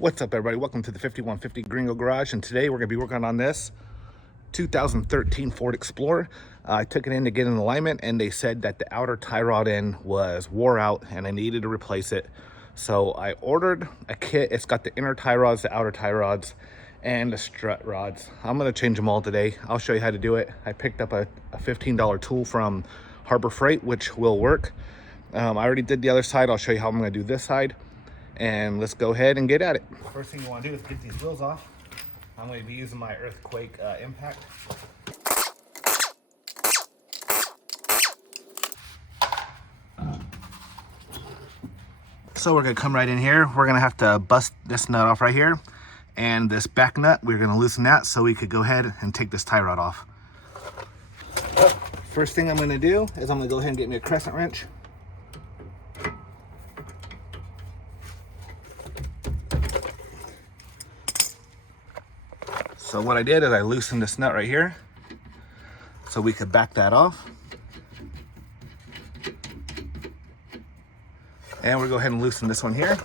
What's up, everybody? Welcome to the 5150 Gringo Garage, and today we're going to be working on this 2013 Ford Explorer. I took it in to get an alignment, and they said that the outer tie rod end was wore out and I needed to replace it. So I ordered a kit. It's got the inner tie rods, the outer tie rods, and the strut rods. I'm going to change them all today. I'll show you how to do it. I picked up a $15 tool from Harbor Freight, which will work. I already did the other side. I'll show you how I'm going to do this side. And let's go ahead and get at it. First thing you want to do is get these wheels off. I'm going to be using my Earthquake Impact. So we're going to come right in here. We're going to have to bust this nut off right here. And this back nut, we're going to loosen that so we could go ahead and take this tie rod off. First thing I'm going to do is I'm going to go ahead and get me a crescent wrench. So what I did is I loosened this nut right here so we could back that off. And we'll go ahead and loosen this one here.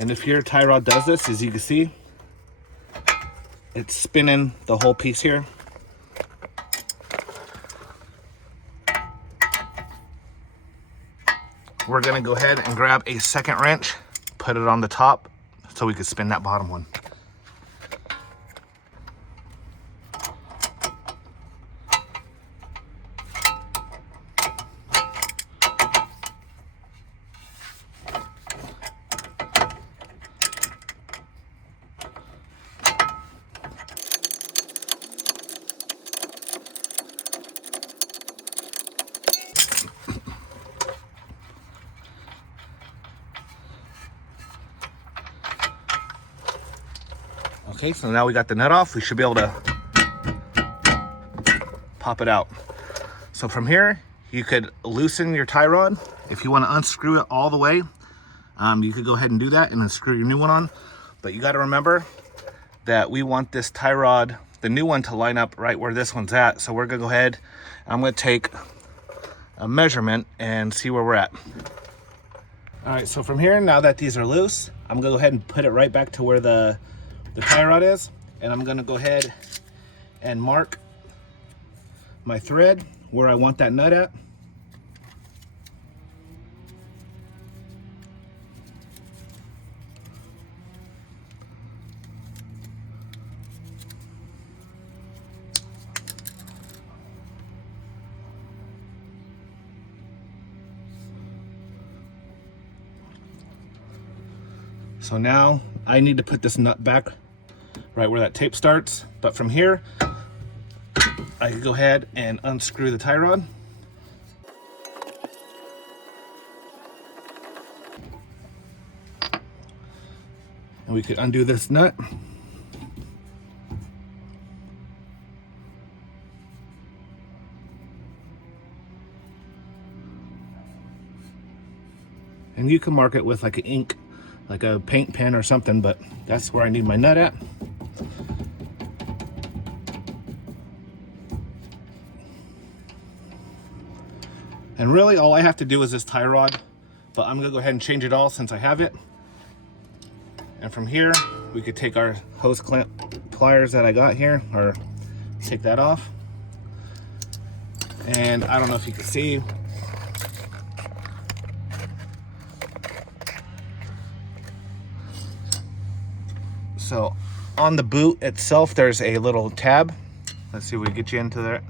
And if your tie rod does this, as you can see, it's spinning the whole piece here. We're gonna go ahead and grab a second wrench, put it on the top so we can spin that bottom one. Okay, so now we got the nut off, we should be able to pop it out. So from here, you could loosen your tie rod. If you want to unscrew it all the way, you could go ahead and do that and then screw your new one on. But you got to remember that we want this tie rod, the new one, to line up right where this one's at. So we're gonna go ahead, I'm gonna take a measurement and see where we're at. All right, so from here, now that these are loose, I'm gonna go ahead and put it right back to where the tie rod is, and I'm gonna go ahead and mark my thread where I want that nut at. So now I need to put this nut back right where that tape starts, but from here I can go ahead and unscrew the tie rod. And we could undo this nut. And you can mark it with like an ink, like a paint pen or something, but that's where I need my nut at. And really all I have to do is this tie rod, but I'm gonna go ahead and change it all since I have it. And from here, we could take our hose clamp pliers that I got here, or take that off. And I don't know if you can see, so on the boot itself, there's a little tab. Let's see if we can get you into there.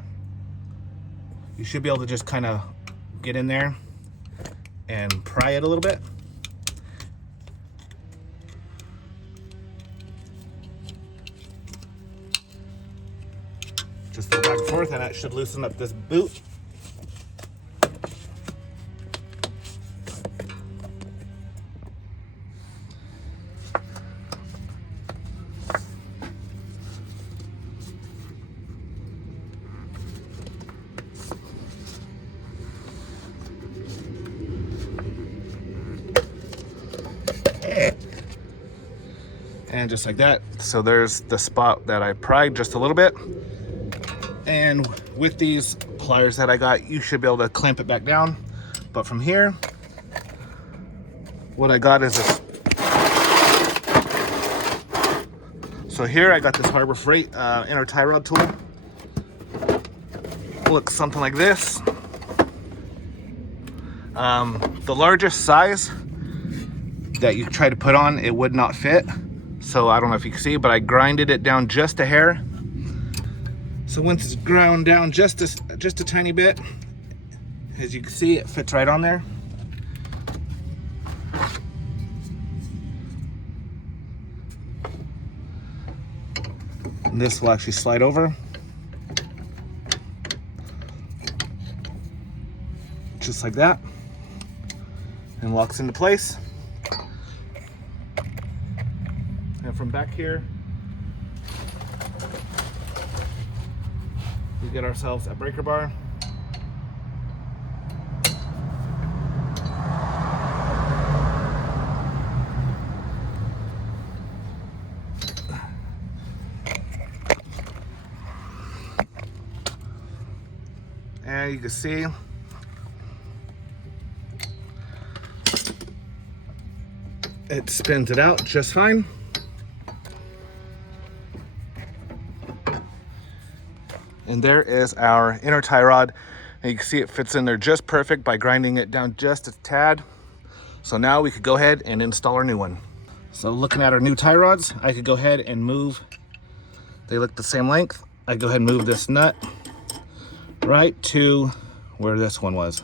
You should be able to just kind of get in there and pry it a little bit. Just go back and forth, and that should loosen up this boot. And just like that. So there's the spot that I pried just a little bit. And with these pliers that I got, you should be able to clamp it back down. But from here, what I got is this. So here I got this Harbor Freight inner tie rod tool. Looks something like this. The largest size that you try to put on, it would not fit. So I don't know if you can see, but I grinded it down just a hair. So once it's ground down just a tiny bit, as you can see, it fits right on there. And this will actually slide over. Just like that. And locks into place. And from back here, we get ourselves a breaker bar. And you can see it spins it out just fine. And there is our inner tie rod. And you can see it fits in there just perfect by grinding it down just a tad. So now we could go ahead and install our new one. So looking at our new tie rods, I could go ahead and move. They look the same length. I go ahead and move this nut right to where this one was.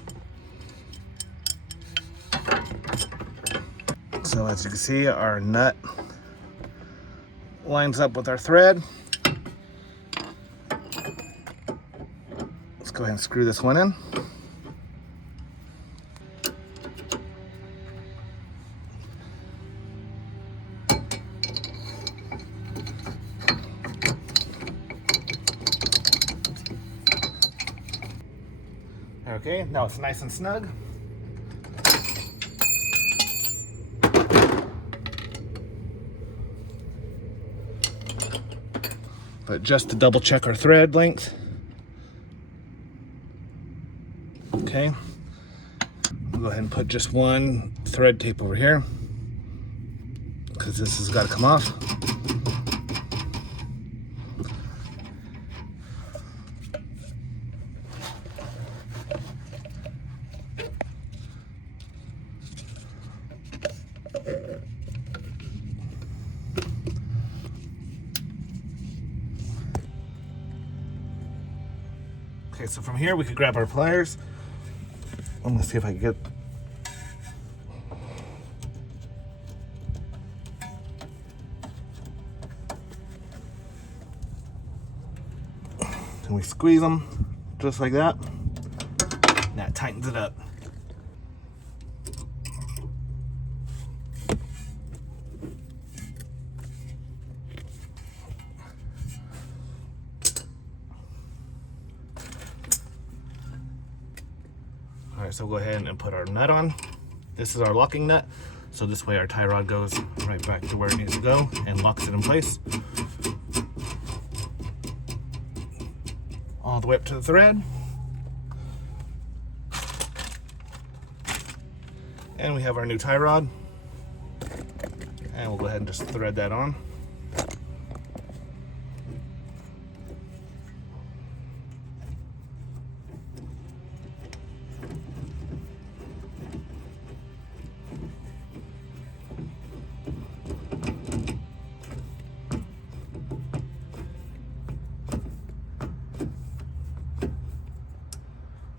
So as you can see, our nut lines up with our thread. Let's go ahead and screw this one in. Okay, now it's nice and snug. But just to double check our thread length. Okay, we'll go ahead and put just one thread tape over here because this has got to come off. Okay, so from here we could grab our pliers. I'm gonna see if I can get. And we squeeze them just like that. And that tightens it up. All right, so we'll go ahead and put our nut on. This is our locking nut. So this way our tie rod goes right back to where it needs to go and locks it in place. All the way up to the thread. And we have our new tie rod. And we'll go ahead and just thread that on.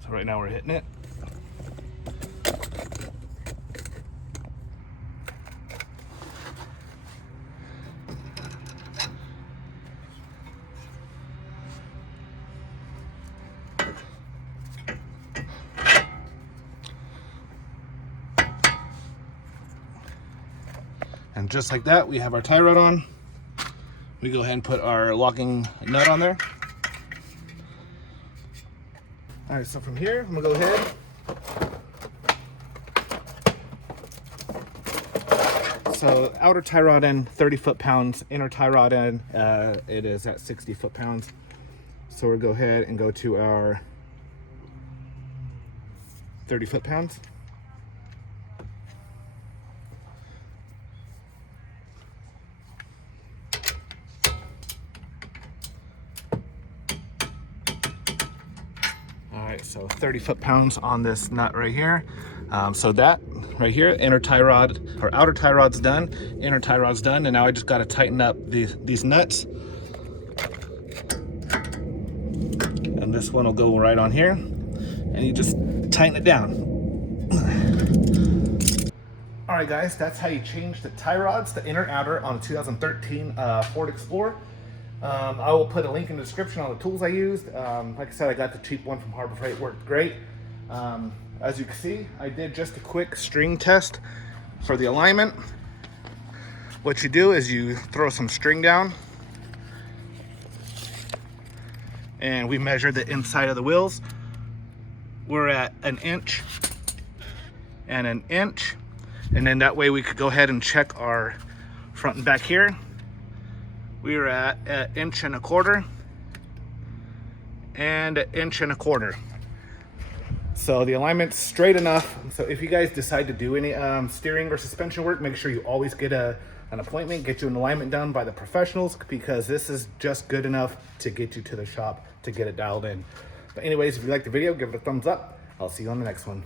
So right now we're hitting it. And just like that, we have our tie rod on. We go ahead and put our locking nut on there. All right, so from here, I'm gonna go ahead, So outer tie rod end 30 foot-pounds, inner tie rod end it is at 60 foot-pounds. So we'll go ahead and go to our 30 foot-pounds. All right, so 30 foot-pounds on this nut right here. So that right here, inner tie rod or outer tie rod's done, inner tie rod's done, and now I just got to tighten up these nuts. And this one will go right on here, and you just tighten it down. All right, guys, that's how you change the tie rods, the inner outer, on a 2013 Ford Explorer. I will put a link in the description on the tools I used. Like I said, I got the cheap one from Harbor Freight, worked great. As you can see, I did just a quick string test for the alignment. What you do is you throw some string down, and we measure the inside of the wheels. We're at 1 inch and 1 inch, and then that way we could go ahead and check our front and back here. We are at 1.25 inches and 1.25 inches. So the alignment's straight enough. So if you guys decide to do any steering or suspension work, make sure you always get an appointment, get you an alignment done by the professionals, because this is just good enough to get you to the shop to get it dialed in. But anyways, if you liked the video, give it a thumbs up. I'll see you on the next one.